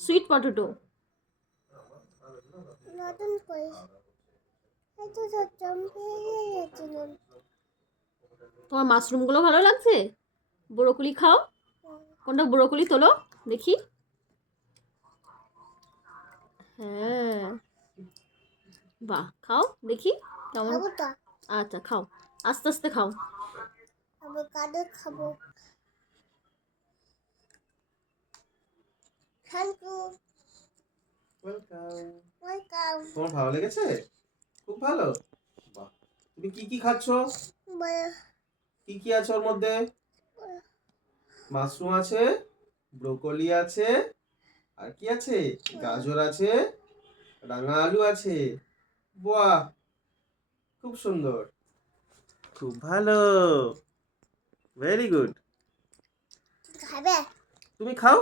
Sweet potato. নতুন করে এত জম্পে তোমার মাশরুমগুলো ভালো লাগছে? ব্রোকলি খাও। কোনটা ব্রোকলি তোলো দেখি। হ্যাঁ, বাহ, খাও দেখি কেমন। খাবো তো। আচ্ছা খাও, আস্তে আস্তে খাও। অ্যাভোকাডো খাবো। Thank you. ওয়েলকাম। ওয়েলকাম। তোমার ভালো লেগেছে? খুব ভালো। বাহ, তুমি কি কি খাচ্ছো? কি কি আছে ওর মধ্যে? মাশরুম আছে, ব্রোকলি আছে, আর কি আছে? গাজর আছে, রাঙা আলু আছে। বাহ, খুব সুন্দর, খুব ভালো, ভেরি গুড। খাবে? তুমি খাও।